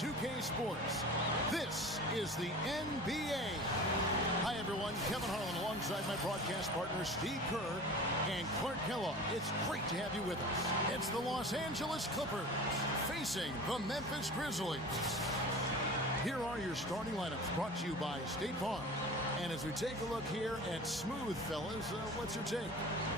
2K Sports. This is the NBA. Hi, everyone. Kevin Harlan alongside my broadcast partner, Steve Kerr and Clark Kellogg. It's great to have you with us. It's the Los Angeles Clippers facing the Memphis Grizzlies. Here are your starting lineups brought to you by State Farm. And as we take a look here at Smooth, fellas, what's your take?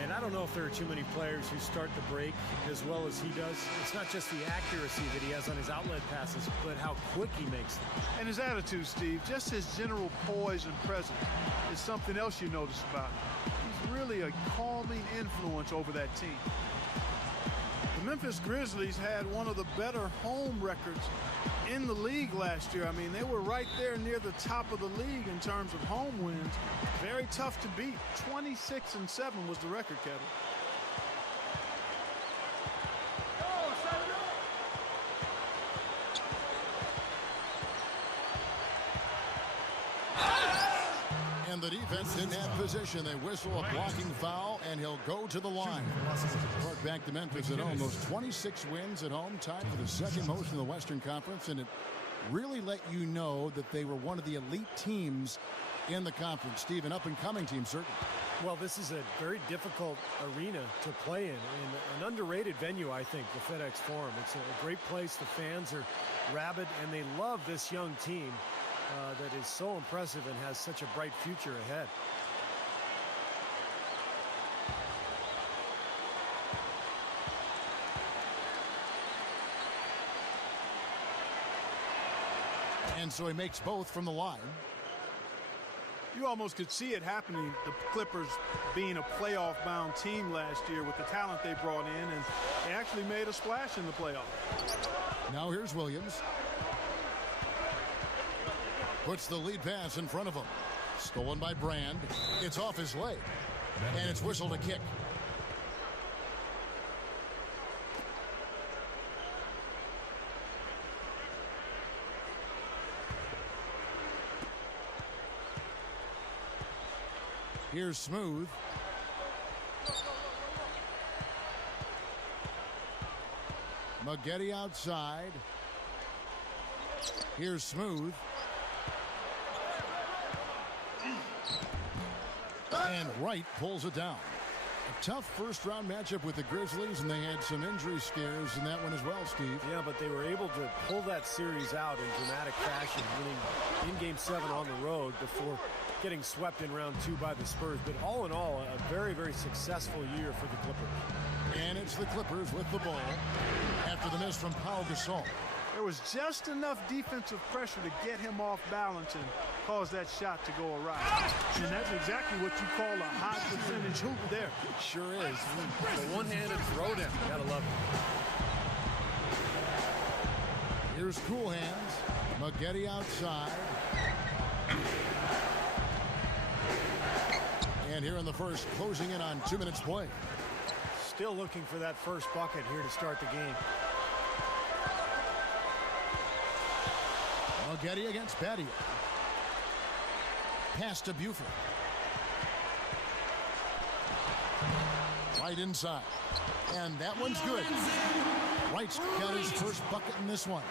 And I don't know if there are too many players who start the break as well as he does. It's not just the accuracy that he has on his outlet passes, but how quick he makes them. And his attitude, Steve, just his general poise and presence is something else you notice about him. He's really a calming influence over that team. The Memphis Grizzlies had one of the better home records in the league last year. I mean, they were right there near the top of the league in terms of home wins. Very tough to beat. 26-7 was the record, Kevin. And the defense in that position. They whistle a blocking foul, and he'll go to the line. Brought back to Memphis at home. Those 26 wins at home, tied for the second most in the Western Conference, and it really let you know that they were one of the elite teams in the conference. Steve, an up-and-coming team, certainly. Well, this is a very difficult arena to play in, and an underrated venue, I think, the FedEx Forum. It's a great place. The fans are rabid, and they love this young team that is so impressive and has such a bright future ahead. And so he makes both from the line. You almost could see it happening, the Clippers being a playoff-bound team last year with the talent they brought in, and they actually made a splash in the playoffs. Now here's Williams. Puts the lead pass in front of him. Stolen by Brand. It's off his leg. And it's whistled a kick. Here's Smooth. Maggette outside. Here's Smooth. And Wright pulls it down. A tough first-round matchup with the Grizzlies, and they had some injury scares in that one as well, Steve. Yeah, but they were able to pull that series out in dramatic fashion, winning in Game 7 on the road before getting swept in round 2 by the Spurs. But all in all, a very, very successful year for the Clippers. And it's the Clippers with the ball after the miss from Pau Gasol. There was just enough defensive pressure to get him off balance and cause that shot to go awry. And that's exactly what you call a high percentage hoop there. Sure is. The one-handed throw down. Gotta love it. Here's Cool Hands. Maggette outside. And here in the first, closing in on 2 minutes play. Still looking for that first bucket here to start the game. Maggette against Battier. Pass to Buford. Right inside. And that one's good. Wright's got his first bucket in this one.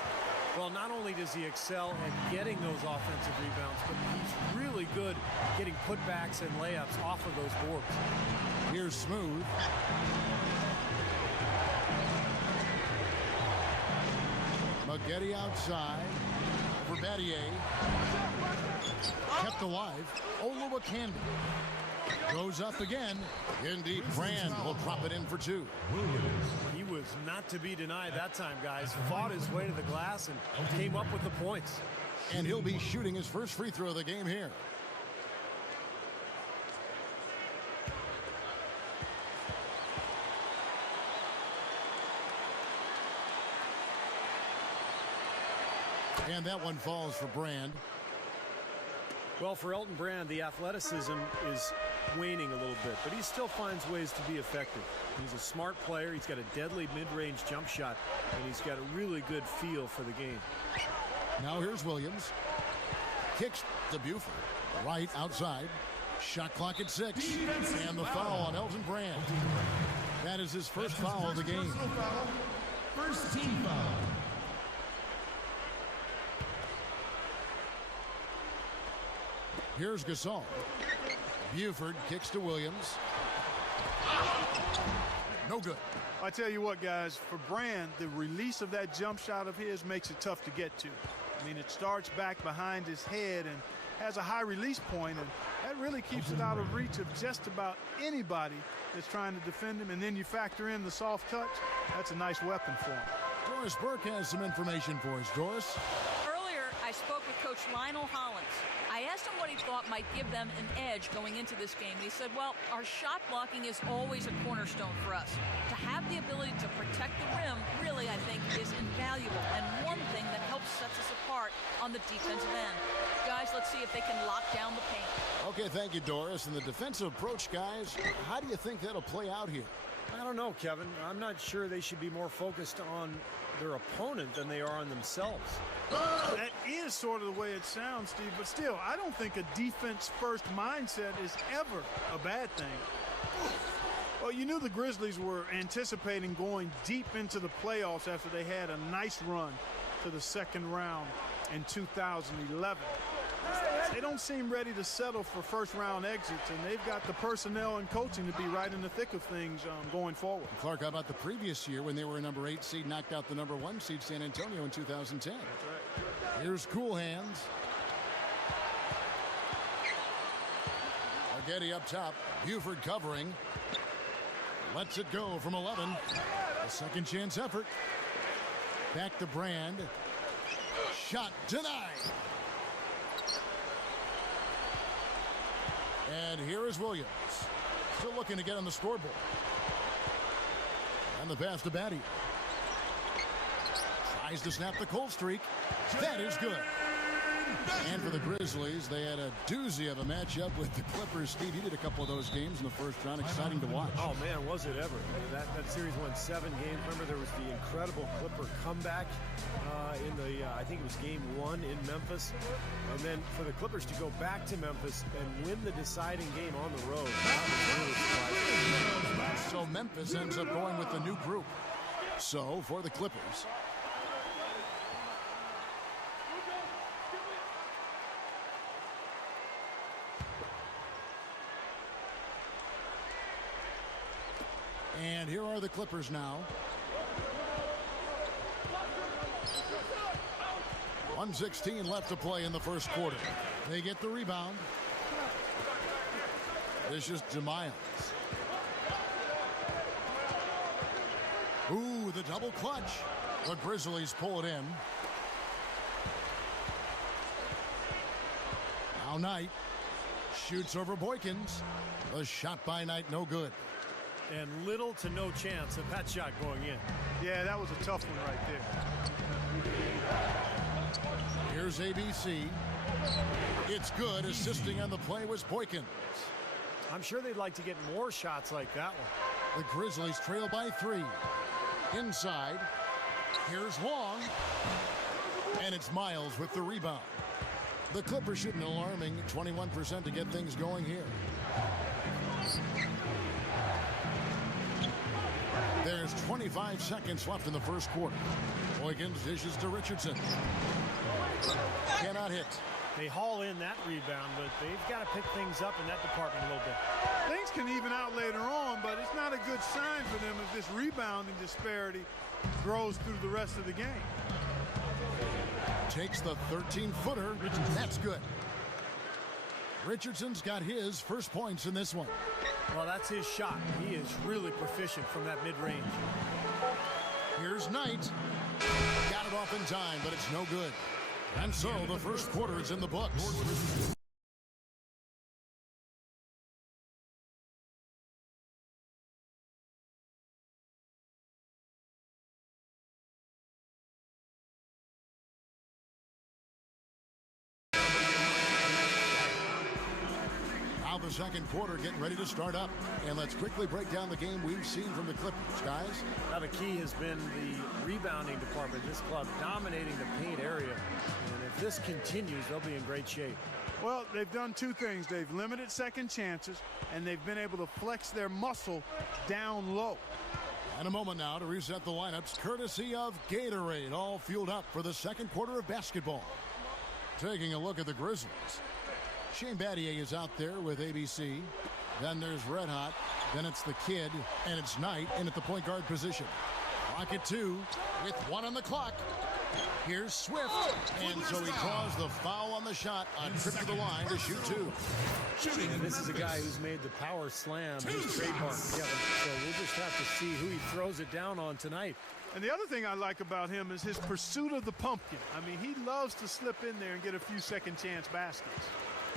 Well, not only does he excel at getting those offensive rebounds, but he's really good getting putbacks and layups off of those boards. Here's Smooth. Maggette outside. For Battier. Kept alive. Oluwakandi. Goes up again. Indeed, Brand will drop it in for 2. He was not to be denied that time, guys. Fought his way to the glass and came up with the points. And he'll be shooting his first free throw of the game here. And that one falls for Brand. Well, for Elton Brand, the athleticism is waning a little bit, but he still finds ways to be effective. He's a smart player. He's got a deadly mid-range jump shot, and he's got a really good feel for the game. Now here's Williams. Kicks to Buford. Right outside. Shot clock at 6. And the foul on Elton Brand. That is his first foul of the game. First team foul. Here's Gasol. Buford kicks to Williams. No good. I tell you what, guys, for Brand, the release of that jump shot of his makes it tough to get to. I mean, it starts back behind his head and has a high release point, and that really keeps it out of reach of just about anybody that's trying to defend him. And then you factor in the soft touch. That's a nice weapon for him. Doris Burke has some information for us. Doris? Earlier, I spoke with Coach Lionel Hollins. I asked him what he thought might give them an edge going into this game. He said, well, our shot blocking is always a cornerstone for us. To have the ability to protect the rim, really, I think, is invaluable, and one thing that helps sets us apart on the defensive end. Guys, let's see if they can lock down the paint. Okay, thank you, Doris. And the defensive approach, guys, how do you think that'll play out here? I don't know, Kevin. I'm not sure they should be more focused on their opponent than they are on themselves. That is sort of the way it sounds, Steve, but still, I don't think a defense-first mindset is ever a bad thing. Well, you knew the Grizzlies were anticipating going deep into the playoffs after they had a nice run to the second round in 2011. They don't seem ready to settle for first-round exits, and they've got the personnel and coaching to be right in the thick of things going forward. Clark, how about the previous year when they were a number 8 seed, knocked out the number 1 seed San Antonio in 2010? That's right. Here's Cool Hands. Getty up top. Buford covering. Lets it go from 11. A second chance effort. Back to Brand. Shot denied. And here is Williams. Still looking to get on the scoreboard. And the pass to Batty. Tries to snap the cold streak. That is good. And for the Grizzlies, they had a doozy of a matchup with the Clippers. Steve, you did a couple of those games in the first round. Exciting to watch. Oh, man, was it ever. That series won 7 games. Remember, there was the incredible Clipper comeback in the, I think it was game 1 in Memphis. And then for the Clippers to go back to Memphis and win the deciding game on the road, that was really surprising. So Memphis ends up going with the new group. So for the Clippers, and here are the Clippers now. 1:16 left to play in the first quarter. They get the rebound. This is Miles. Ooh, the double clutch. The Grizzlies pull it in. Now Knight shoots over Boykins. The shot by Knight, no good. And little to no chance of that shot going in. Yeah, that was a tough one right there. Here's ABC. It's good. Assisting on the play was Boykins. I'm sure they'd like to get more shots like that one. The Grizzlies trail by 3. Inside. Here's Long. And it's Miles with the rebound. The Clippers shoot an alarming 21% to get things going here. There's 25 seconds left in the first quarter. Boykins dishes to Richardson. Cannot hit. They haul in that rebound, but they've got to pick things up in that department a little bit. Things can even out later on, but it's not a good sign for them if this rebounding disparity grows through the rest of the game. Takes the 13-footer. That's good. Richardson's got his first points in this one. Well, that's his shot. He is really proficient from that mid-range. Here's Knight. Got it off in time, but it's no good. And so the first quarter is in the books. Now the second quarter getting ready to start up. And let's quickly break down the game we've seen from the Clippers, guys. Now the key has been the rebounding department. This club dominating the paint area. And if this continues, they'll be in great shape. Well, they've done 2 things. They've limited second chances, and they've been able to flex their muscle down low. And a moment now to reset the lineups, courtesy of Gatorade, all fueled up for the second quarter of basketball. Taking a look at the Grizzlies. Shane Battier is out there with ABC. Then there's Red Hot. Then it's the Kid. And it's Knight in at the point guard position. Clock at 2 with 1 on the clock. Here's Swift. And so he draws the foul on the shot on trip to the line to shoot 2. And this is a guy who's made the power slam his trademark, Kevin. So we'll just have to see who he throws it down on tonight. And the other thing I like about him is his pursuit of the pumpkin. I mean, he loves to slip in there and get a few second chance baskets.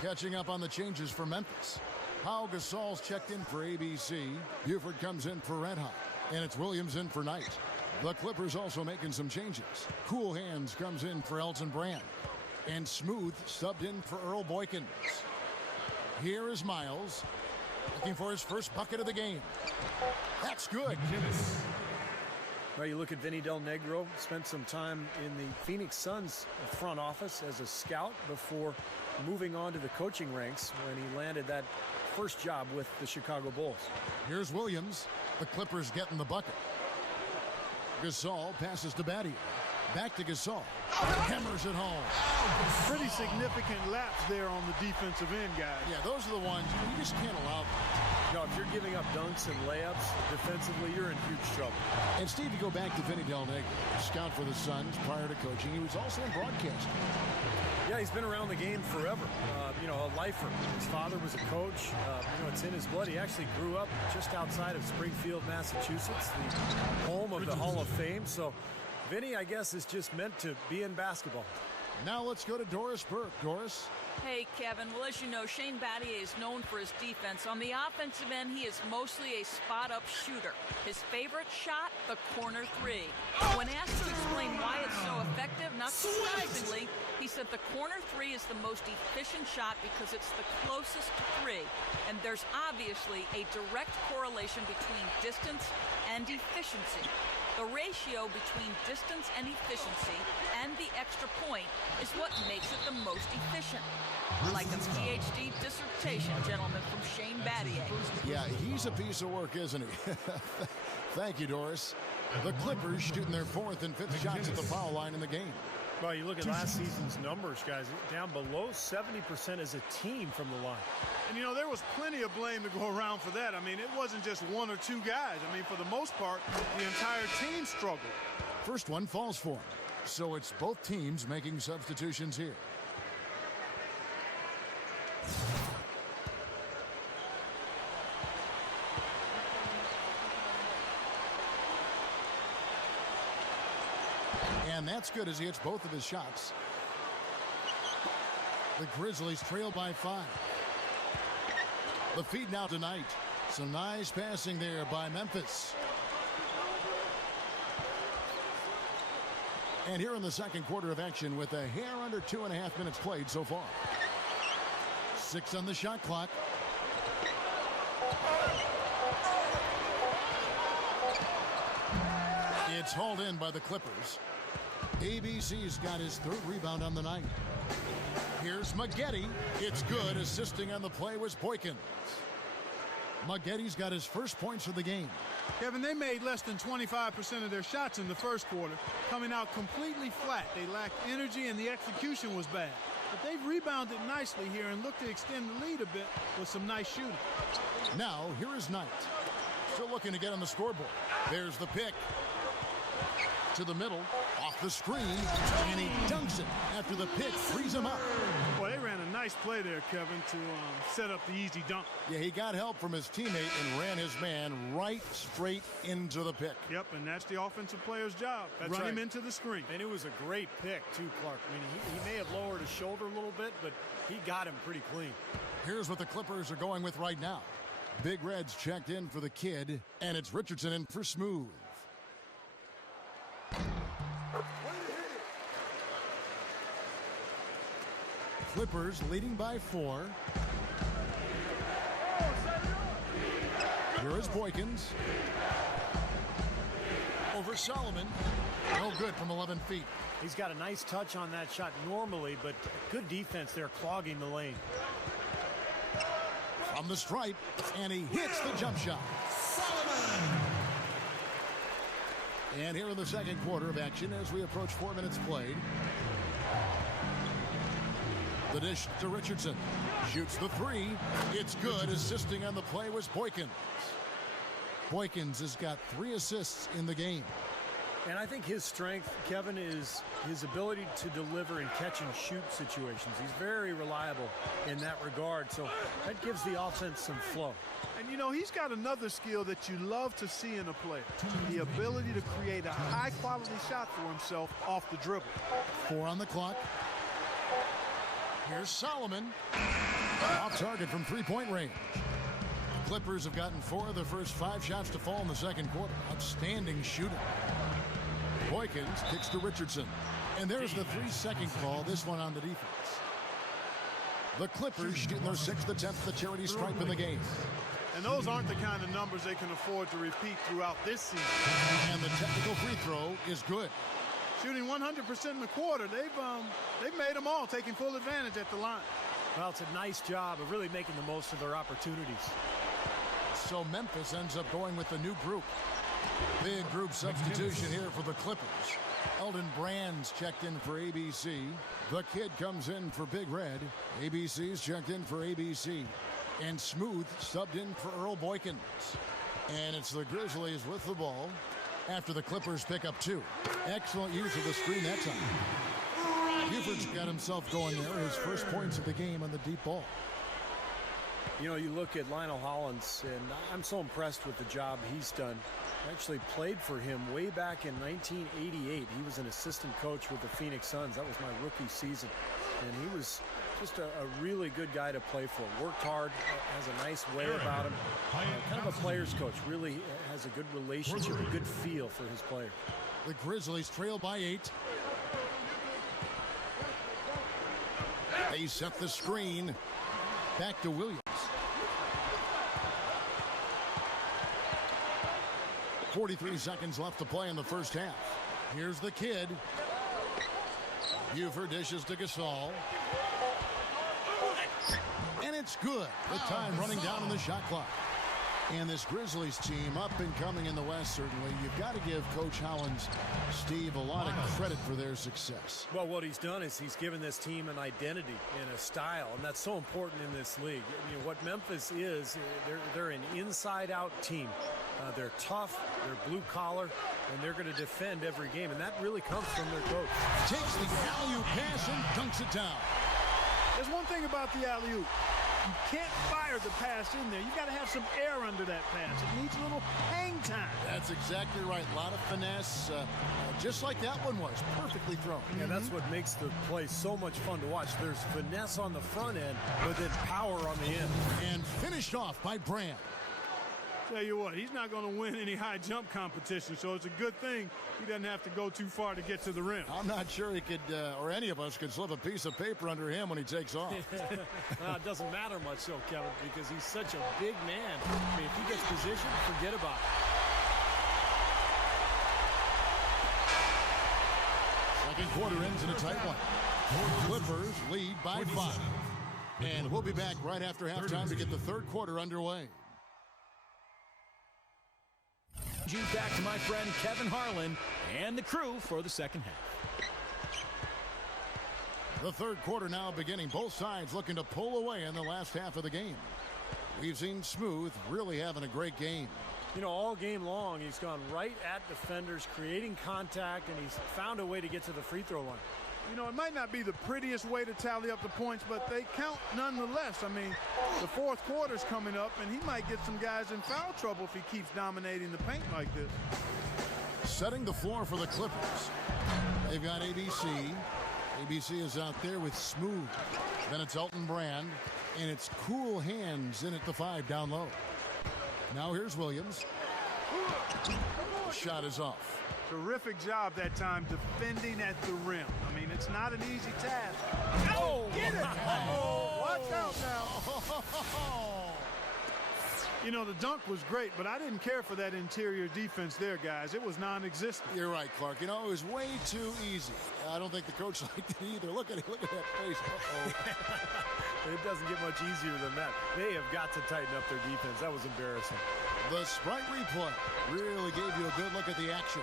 Catching up on the changes for Memphis. Pau Gasol's checked in for ABC. Buford comes in for Red Hot. And it's Williams in for Knight. The Clippers also making some changes. Cool Hands comes in for Elton Brand. And Smooth subbed in for Earl Boykins. Here is Miles, looking for his first bucket of the game. That's good. Well, you look at Vinny Del Negro, spent some time in the Phoenix Suns front office as a scout before moving on to the coaching ranks when he landed that first job with the Chicago Bulls. Here's Williams. The Clippers getting the bucket. Gasol passes to Battier. Back to Gasol. Hammers it home. Pretty significant laps there on the defensive end, guys. Yeah, those are the ones you just can't allow them. No, if you're giving up dunks and layups defensively, you're in huge trouble. And Steve, to go back to Vinny Del Negro, scout for the Suns prior to coaching. He was also in broadcasting. Yeah, he's been around the game forever. A lifer. His father was a coach. It's in his blood. He actually grew up just outside of Springfield, Massachusetts, the home of the Hall of Fame. So Vinny, I guess, is just meant to be in basketball. Now let's go to Doris Burke. Doris? Hey, Kevin. Well, as you know, Shane Battier is known for his defense. On the offensive end, he is mostly a spot-up shooter. His favorite shot, the corner 3. When asked to explain why it's so effective, not surprisingly, he said the corner 3 is the most efficient shot because it's the closest to 3. And there's obviously a direct correlation between distance and efficiency. The ratio between distance and efficiency and the extra point is what makes it the most efficient. Like a PhD dissertation, gentlemen, from Shane Battier. Yeah, he's a piece of work, isn't he? Thank you, Doris. The Clippers shooting their 4th and 5th shots at the foul line in the game. Well, you look at last season's numbers, guys, down below 70% as a team from the line. And, there was plenty of blame to go around for that. I mean, it wasn't just 1 or 2 guys. I mean, for the most part, the entire team struggled. First one falls for him. So it's both teams making substitutions here. And that's good as he hits both of his shots. The Grizzlies trail by 5. The feed now tonight. Some nice passing there by Memphis. And here in the second quarter of action with a hair under 2.5 minutes played so far. 6 on the shot clock. It's hauled in by the Clippers. ABC's got his 3rd rebound on the night. Here's Maggette. It's good. Assisting on the play was Boykins. Maggette's got his first points of the game. Kevin, they made less than 25% of their shots in the first quarter, coming out completely flat. They lacked energy and the execution was bad. But they've rebounded nicely here and look to extend the lead a bit with some nice shooting. Now, here is Knight. Still looking to get on the scoreboard. There's the pick. To the middle, off the screen, and he dunks it after the pick frees him up. Boy, they ran a nice play there, Kevin, to set up the easy dunk. Yeah, he got help from his teammate and ran his man right straight into the pick. Yep, and that's the offensive player's job. Run him into the screen. And it was a great pick, too, Clark. I mean, he may have lowered his shoulder a little bit, but he got him pretty clean. Here's what the Clippers are going with right now. Big Red's checked in for the Kid, and it's Richardson in for Smooth. Clippers leading by 4. Here is Boykins. Over Solomon. No good from 11 feet. He's got a nice touch on that shot normally, but good defense there clogging the lane. From the stripe, and he hits the jump shot. Solomon! And here in the second quarter of action as we approach 4 minutes played. The dish to Richardson. Shoots the three. It's good. Assisting on the play was Boykins. Boykins has got 3 assists in the game. And I think his strength, Kevin, is his ability to deliver in catch-and-shoot situations. He's very reliable in that regard, so that gives the offense some flow. And, you know, he's got another skill that you love to see in a player, the ability to create a high-quality shot for himself off the dribble. 4 on the clock. Here's Solomon. Off target from three-point range. Clippers have gotten 4 of the first 5 shots to fall in the second quarter. Outstanding shooting. Boykins kicks to Richardson. And there's the 3-second call, this one on the defense. The Clippers shooting their 6th attempt at the charity stripe in the game. And those aren't the kind of numbers they can afford to repeat throughout this season. And the technical free throw is good. Shooting 100% in the quarter. They've made them all, taking full advantage at the line. Well, it's a nice job of really making the most of their opportunities. So Memphis ends up going with the new group. Big group substitution here for the Clippers. Elton Brand's checked in for ABC. The Kid comes in for Big Red. ABC's checked in for ABC. And Smooth subbed in for Earl Boykins. And it's the Grizzlies with the ball after the Clippers pick up 2. Excellent use of the screen that time. Buford's got himself going there. His first points of the game on the deep ball. You know, you look at Lionel Hollins, and I'm so impressed with the job he's done. I actually played for him way back in 1988. He was an assistant coach with the Phoenix Suns. That was my rookie season. And he was just a really good guy to play for. Worked hard, has a nice way about him. Kind of a player's coach. Really has a good relationship, a good feel for his players. The Grizzlies trail by 8. They set the screen. Back to Williams. 43 seconds left to play in the first half. Here's the Kid. Buford dishes to Gasol. And it's good. The time running down on the shot clock. And this Grizzlies team up and coming in the West, certainly. You've got to give Coach Hollins, Steve, a lot of credit for their success. Well, what he's done is he's given this team an identity and a style, and that's so important in this league. You know, what Memphis is, they're an inside-out team. They're tough, they're blue-collar, and they're going to defend every game, and that really comes from their coach. Takes the alley-oop pass and dunks it down. There's one thing about the alley-oop. You can't fire the pass in there. You've got to have some air under that pass. It needs a little hang time. That's exactly right. A lot of finesse, just like that one was. Perfectly thrown. And that's what makes the play so much fun to watch. There's finesse on the front end, but then power on the end. And finished off by Brand. Tell you what, he's not going to win any high jump competition, so it's a good thing he doesn't have to go too far to get to the rim. I'm not sure he could, or any of us could slip a piece of paper under him when he takes off. It doesn't matter much, though, Kevin, because he's such a big man. I mean, if he gets positioned, forget about it. Second quarter ends in a tight one. Clippers lead by 5. And we'll be back right after halftime to get the third quarter underway. Back to my friend Kevin Harlan and the crew for the second half. The third quarter now beginning. Both sides looking to pull away in the last half of the game. We've seen Smooth really having a great game. You know, all game long, he's gone right at defenders, creating contact, and he's found a way to get to the free throw line. You know, it might not be the prettiest way to tally up the points, but they count nonetheless. I mean, the fourth quarter's coming up, and he might get some guys in foul trouble if he keeps dominating the paint like this. Setting the floor for the Clippers. They've got ABC. ABC is out there with Smooth. Then it's Elton Brand, and it's Cool Hands in at the 5 down low. Now here's Williams. The shot is off. Terrific job that time defending at the rim. I mean, it's not an easy task. Oh, get it! Oh, watch out now. You know, the dunk was great, but I didn't care for that interior defense there, guys. It was non-existent. You're right, Clark. You know, it was way too easy. I don't think the coach liked it either. Look at it. Look at that face. It doesn't get much easier than that. They have got to tighten up their defense. That was embarrassing. The Sprite replay really gave you a good look at the action.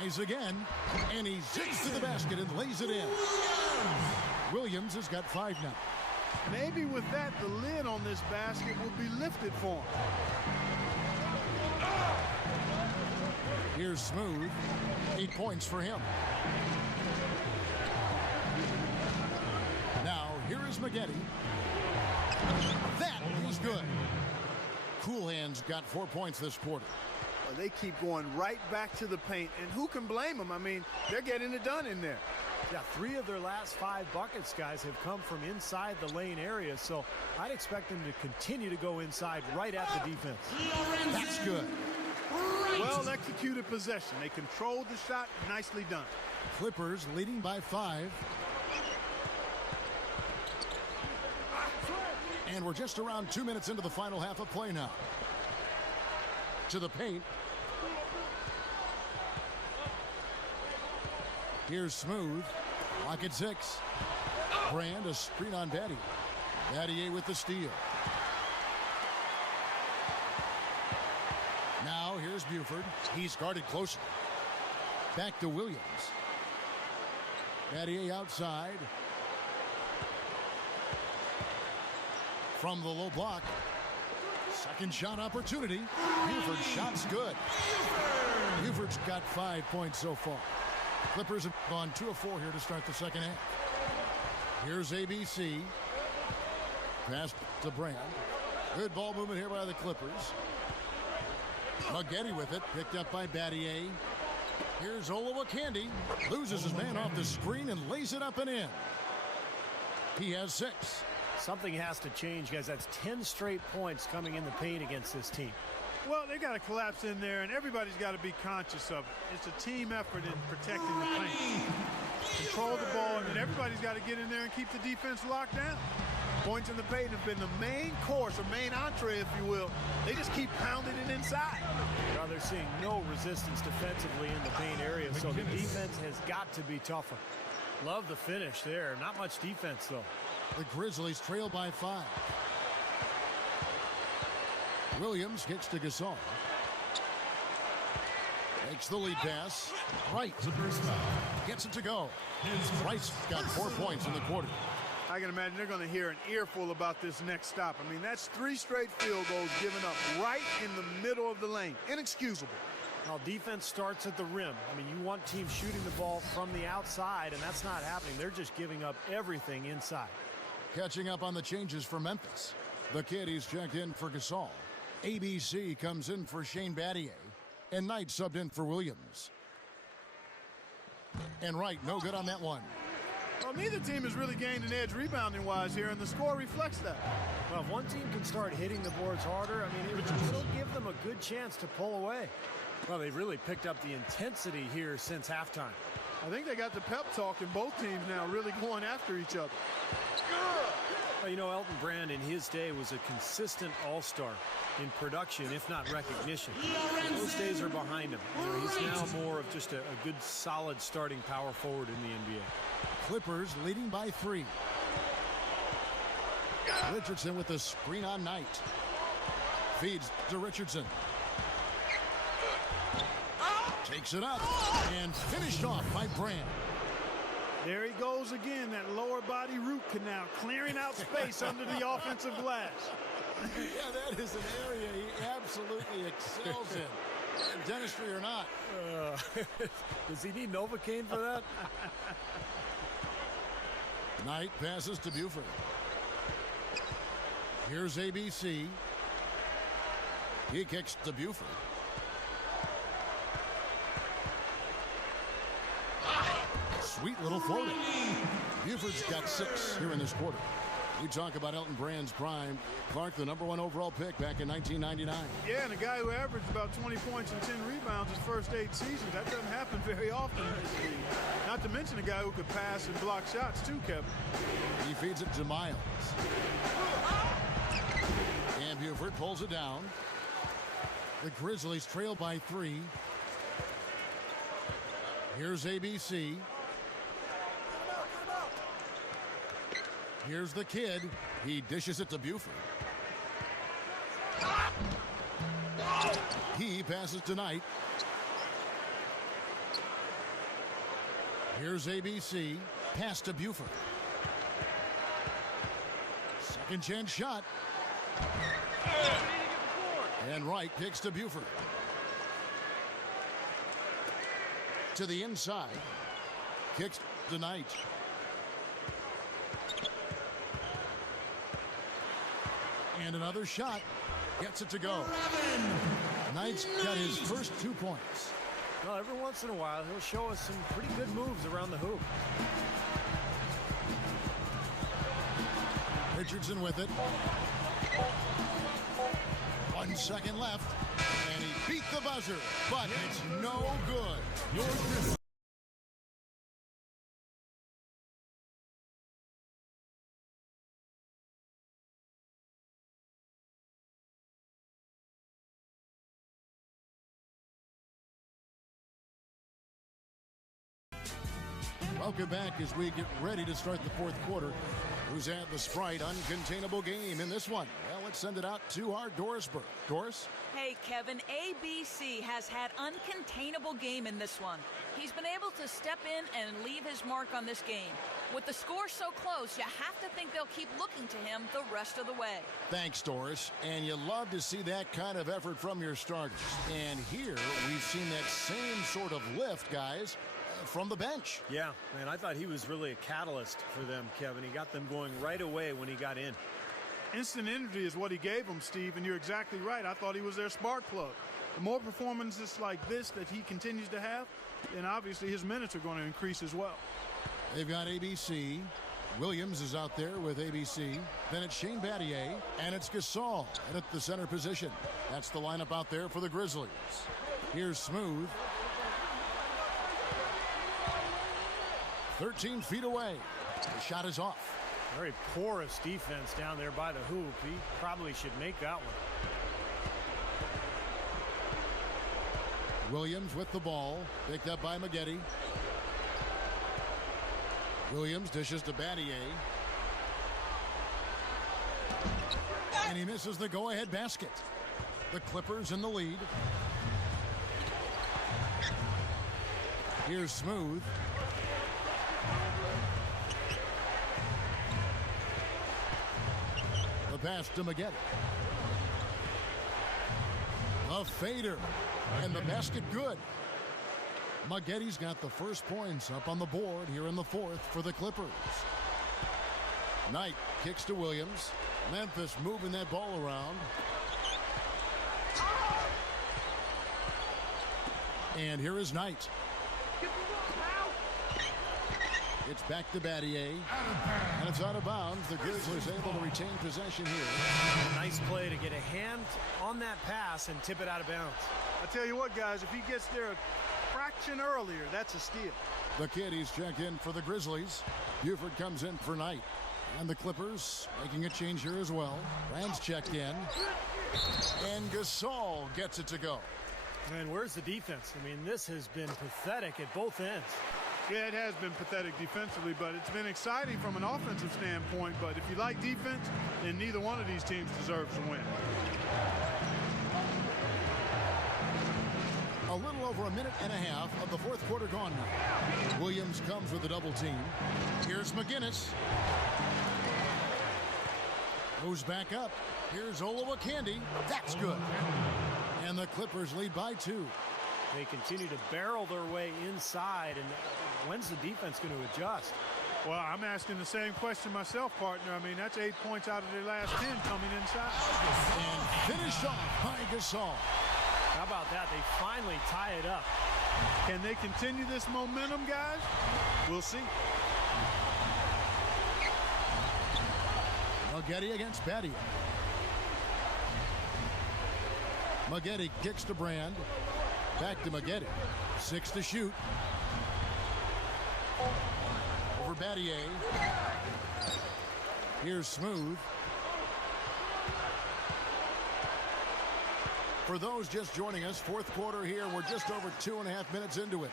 Tries again, and he zigs to the basket and lays it in. Williams has got 5 now. Maybe with that, the lid on this basket will be lifted for him. Here's Smooth. 8 points for him. Now, here is Maggette. That is good. Cool Hands got 4 points this quarter. Well, they keep going right back to the paint, and who can blame them? I mean, they're getting it done in there. Yeah, 3 of their last 5 buckets, guys, have come from inside the lane area, so I'd expect them to continue to go inside right at the defense. That's good. Well executed possession. They controlled the shot. Nicely done. Clippers leading by 5. And we're just around 2 minutes into the final half of play now. To the paint. Here's Smooth. Lock at 6. Brand, a screen on Battier. Battier with the steal. Now here's Buford. He's guarded closely. Back to Williams. Battier outside. From the low block. Second shot opportunity. Buford's shot's good. Buford's got 5 points so far. Clippers have gone 2 of 4 here to start the second half. Here's ABC. Pass to Brand. Good ball movement here by the Clippers. Maggette with it, picked up by Battier. Here's Olowokandi. Loses his man off the screen and lays it up and in. He has 6. Something has to change, guys. That's 10 straight points coming in the paint against this team. Well, they got to collapse in there, and everybody's got to be conscious of it. It's a team effort in protecting the paint. Control the ball, and then everybody's got to get in there and keep the defense locked down. Points in the paint have been the main course, or main entree, if you will. They just keep pounding it inside. Now they're seeing no resistance defensively in the paint area, so the defense has got to be tougher. Love the finish there. Not much defense, though. The Grizzlies trail by 5. Williams kicks to Gasol. Makes the lead pass. Wright gets it to go. Wright's got 4 points in the quarter. I can imagine they're going to hear an earful about this next stop. I mean, that's 3 straight field goals given up right in the middle of the lane. Inexcusable. Now, defense starts at the rim. I mean, you want teams shooting the ball from the outside, and that's not happening. They're just giving up everything inside. Catching up on the changes for Memphis. The kid, he's checked in for Gasol. ABC comes in for Shane Battier. And Knight subbed in for Williams. And Wright, no good on that one. Well, neither team has really gained an edge rebounding-wise here, and the score reflects that. Well, if one team can start hitting the boards harder, I mean, it'll give them a good chance to pull away. Well, they've really picked up the intensity here since halftime. I think they got the pep talk in both teams now, really going after each other. Well, you know, Elton Brand in his day was a consistent all-star in production, if not recognition. Those days are behind him. You know, he's now more of just a good, solid starting power forward in the NBA. Clippers leading by 3. Richardson with the screen on Knight. Feeds to Richardson. Takes it up and finished off by Brand. There he goes again, that lower body root canal, clearing out space under the offensive glass. Yeah, that is an area he absolutely excels in, dentistry or not. Does he need Novocaine for that? Knight passes to Buford. Here's ABC. He kicks to Buford. Sweet little floater. Buford's got 6 here in this quarter. We talk about Elton Brand's prime. Clark, the #1 overall pick back in 1999. Yeah, and a guy who averaged about 20 points and 10 rebounds his first 8 seasons. That doesn't happen very often in this league. Not to mention a guy who could pass and block shots too, Kevin. He feeds it to Miles. And Buford pulls it down. The Grizzlies trail by 3. Here's ABC. Here's the kid. He dishes it to Buford. He passes to Knight. Here's ABC. Pass to Buford. Second chance shot. And Wright kicks to Buford. To the inside. Kicks to Knight. And another shot. Gets it to go. Knight's got his first 2 points. Well, every once in a while, he'll show us some pretty good moves around the hoop. Richardson with it. 1 second left. And he beat the buzzer. But it's no good. Welcome back as we get ready to start the fourth quarter. Who's had the Sprite uncontainable game in this one? Well, let's send it out to our Doris Burke. Doris? Hey, Kevin, ABC has had uncontainable game in this one. He's been able to step in and leave his mark on this game. With the score so close, you have to think they'll keep looking to him the rest of the way. Thanks, Doris. And you love to see that kind of effort from your starters. And here we've seen that same sort of lift, guys, from the bench. Yeah, man, I thought he was really a catalyst for them, Kevin. He got them going right away when he got in. Instant energy is what he gave them, Steve, and you're exactly right. I thought he was their spark plug. The more performances like this that he continues to have, then obviously his minutes are going to increase as well. They've got ABC. Williams is out there with ABC. Then it's Shane Battier, and it's Gasol at the center position. That's the lineup out there for the Grizzlies. Here's Smooth. 13 feet away. The shot is off. Very porous defense down there by the hoop. He probably should make that one. Williams with the ball. Picked up by Maggette. Williams dishes to Battier. And he misses the go-ahead basket. The Clippers in the lead. Here's Smooth. The pass to Maggette. A fader. And the basket good. Maggette's got the first points up on the board here in the fourth for the Clippers. Knight kicks to Williams. Memphis moving that ball around. And here is Knight. It's back to Battier. And it's out of bounds. The Grizzlies able to retain possession here. Nice play to get a hand on that pass and tip it out of bounds. I tell you what, guys, if he gets there a fraction earlier, that's a steal. The Kiddies check in for the Grizzlies. Buford comes in for Knight. And the Clippers making a change here as well. Rand's checked in. And Gasol gets it to go. And where's the defense? I mean, this has been pathetic at both ends. Yeah, it has been pathetic defensively, but it's been exciting from an offensive standpoint. But if you like defense, then neither one of these teams deserves to win. A little over a minute and a half of the fourth quarter gone now. Williams comes with a double team. Here's McGinnis. Goes back up. Here's Olowokandi. That's good. And the Clippers lead by 2. They continue to barrel their way inside, and when's the defense going to adjust? Well, I'm asking the same question myself, partner. I mean, that's 8 points out of their last 10 coming inside. And finished off by Gasol. How about that? They finally tie it up. Can they continue this momentum, guys? We'll see. Maggette against Battier. Maggette kicks to Brand. Back to Maggette. 6 to shoot. Over Battier. Here's Smooth. For those just joining us, fourth quarter here. We're just over 2.5 minutes into it.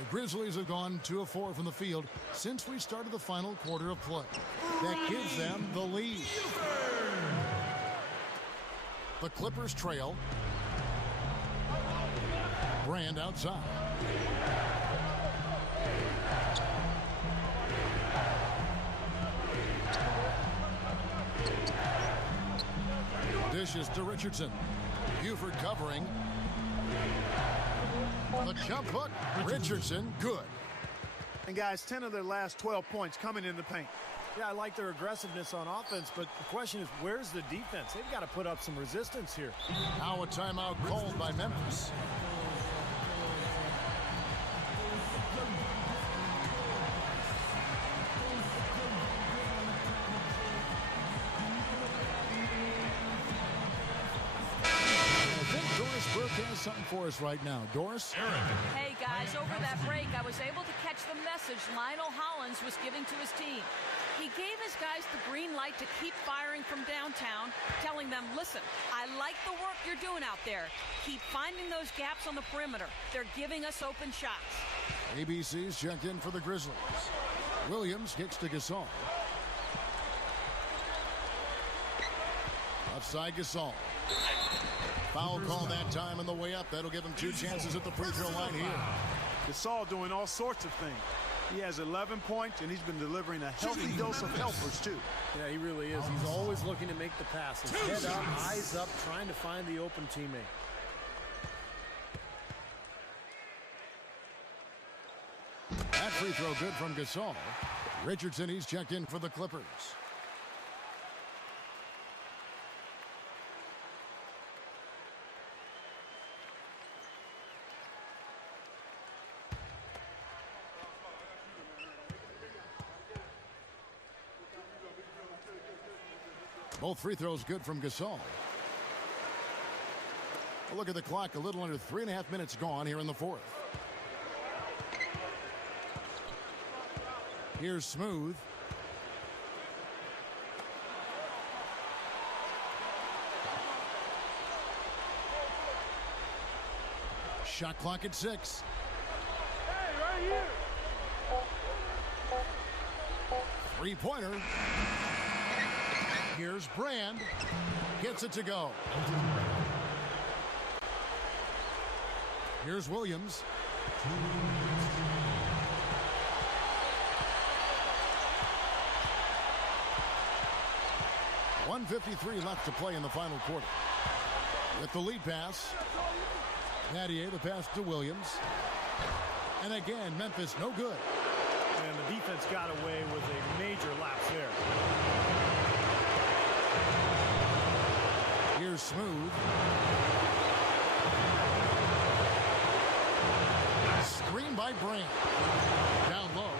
The Grizzlies have gone 2 of 4 from the field since we started the final quarter of play. That gives them the lead. The Clippers trail. Brand outside. Dishes to Richardson. Buford covering. The jump hook. Richardson, good. And guys, 10 of their last 12 points coming in the paint. Yeah, I like their aggressiveness on offense, but the question is, where's the defense? They've got to put up some resistance here. Now a timeout called by Memphis. Has something for us right now. Doris? Hey, guys, over that break, I was able to catch the message Lionel Hollins was giving to his team. He gave his guys the green light to keep firing from downtown, telling them, listen, I like the work you're doing out there. Keep finding those gaps on the perimeter. They're giving us open shots. ABC's checked in for the Grizzlies. Williams kicks to Gasol. Offside Gasol. Foul call that time on the way up. That'll give him 2 chances at the free throw line here. Gasol doing all sorts of things. He has 11 points, and he's been delivering a healthy dose of helpers, too. Yeah, he really is. He's always looking to make the passes. Head up, eyes up, trying to find the open teammate. That free throw good from Gasol. Richardson, he's checked in for the Clippers. Both free throws good from Gasol. A look at the clock, a little under 3.5 minutes gone here in the fourth. Here's Smooth. Shot clock at 6. Hey, right here. Three-pointer. Here's Brand. Gets it to go. Here's Williams. .153 left to play in the final quarter. With the lead pass. Nattier, the pass to Williams. And again, Memphis no good. And the defense got away with a major lapse there. Here's Smooth. Screen by Brand. Down low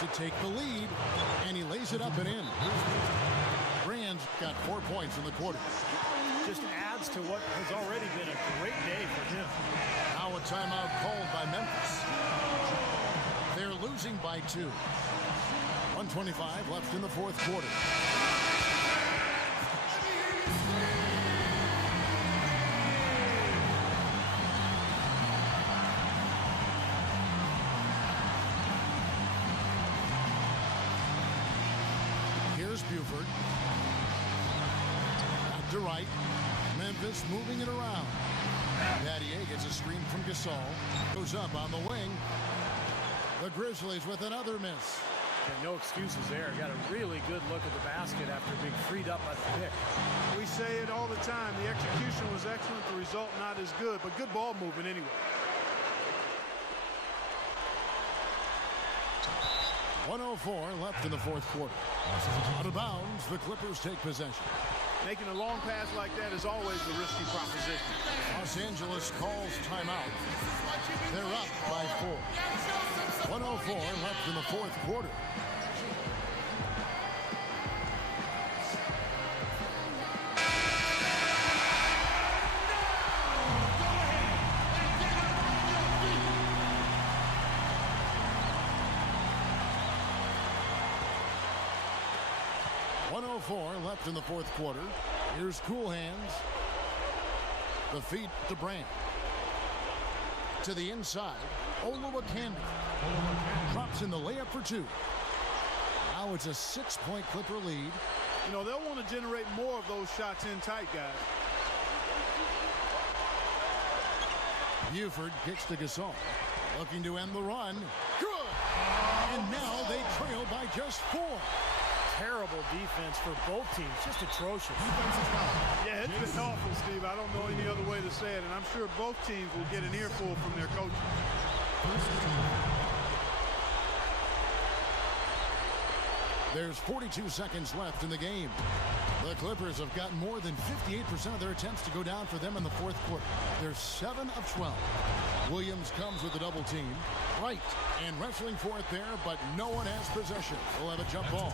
to take the lead. And he lays it up and in. Brand's got 4 points in the quarter. Just adds to what has already been a great day for him. Now a timeout called by Memphis. They're losing by 2. 1:25 left in the fourth quarter. Here's Buford. Back to right. Memphis moving it around. Nattier gets a screen from Gasol. Goes up on the wing. The Grizzlies with another miss. And no excuses there. Got a really good look at the basket after being freed up by the pick. We say it all the time. The execution was excellent. The result not as good, but good ball movement anyway. 1:04 left in the fourth quarter. Out of bounds, the Clippers take possession. Making a long pass like that is always a risky proposition. Los Angeles calls timeout. They're up by 4. 1:04 left in the fourth quarter. Left in the fourth quarter. Here's Cool Hands. The feed to Brand. To the inside. Olowokandi. Drops in the layup for 2. Now it's a 6-point Clipper lead. You know, they'll want to generate more of those shots in tight, guys. Buford kicks to Gasol. Looking to end the run. Good! And now they trail by just 4. terrible defense for both teams. Just atrocious. Yeah, it's been awful, Steve. I don't know any other way to say it, and I'm sure both teams will get an earful from their coaches. There's 42 seconds left in the game. The Clippers have gotten more than 58% of their attempts to go down for them in the fourth quarter. They're 7 of 12. Williams comes with a double team. Right, and wrestling for it there, but no one has possession. We'll have a jump ball.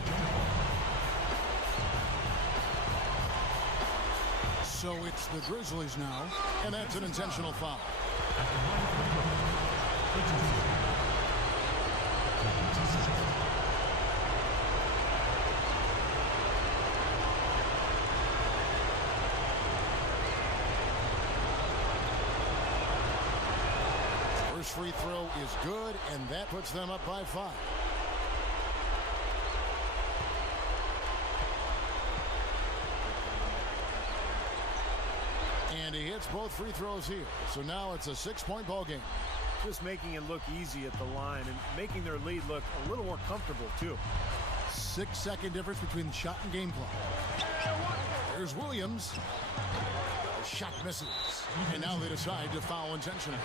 So it's the Grizzlies now, and that's an intentional foul. First free throw is good, and that puts them up by 5. And he hits both free throws here. So now it's a 6-point ball game. Just making it look easy at the line and making their lead look a little more comfortable, too. 6-second difference between the shot and game clock. There's Williams. Shot misses. And now they decide to foul intentionally.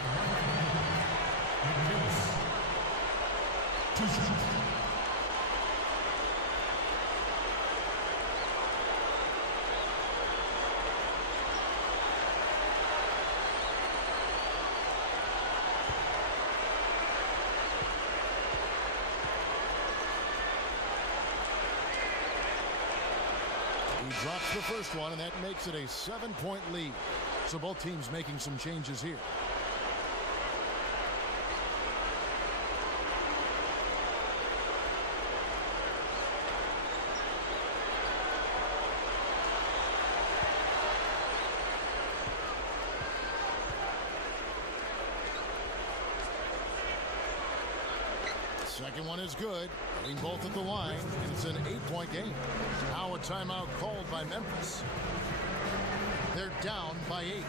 He drops the first one, and that makes it a 7-point lead. So both teams making some changes here. Second one is good. Getting both at the line, and it's an 8-point game. Now a timeout called by Memphis. They're down by 8.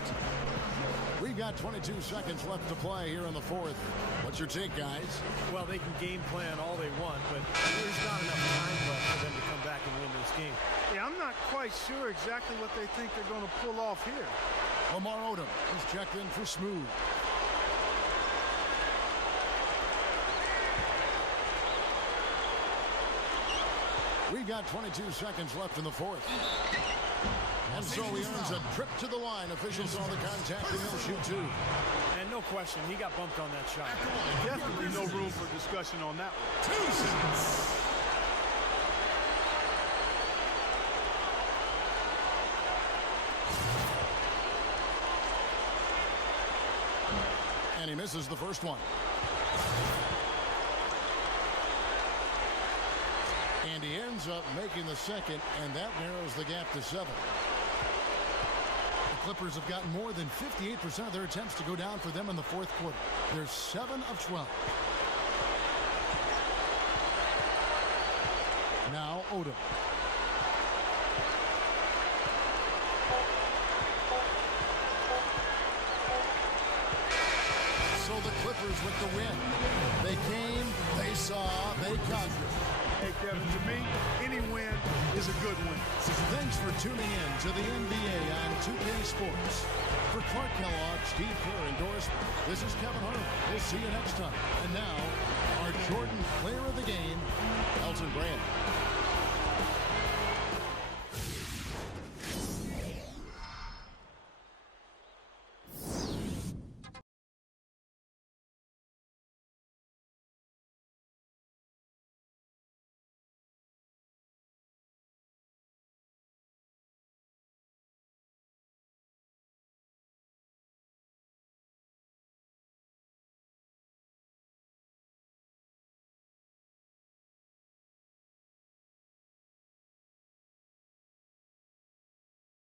We've got 22 seconds left to play here in the fourth. What's your take, guys? Well, they can game plan all they want, but there's not enough time left for them to come back and win this game. Yeah, I'm not quite sure exactly what they think they're going to pull off here. Lamar Odom is checked in for Smooth. We've got 22 seconds left in the fourth. And so he earns a trip to the line. Officials saw the contact, and he'll shoot 2. And no question, he got bumped on that shot. Definitely no room for discussion on that one. 2 shots. And he misses the first one. And he ends up making the second, and that narrows the gap to 7. The Clippers have gotten more than 58% of their attempts to go down for them in the fourth quarter. They're 7 of 12. Now Odom. So the Clippers with the win. They came, they saw, they conquered. Hey, Kevin, to me, any win is a good win. Thanks for tuning in to the NBA on 2K Sports. For Clark Kellogg, Steve Kerr, and Doris, this is Kevin Harlan. We'll see you next time. And now, our Jordan Player of the Game, Elton Brand.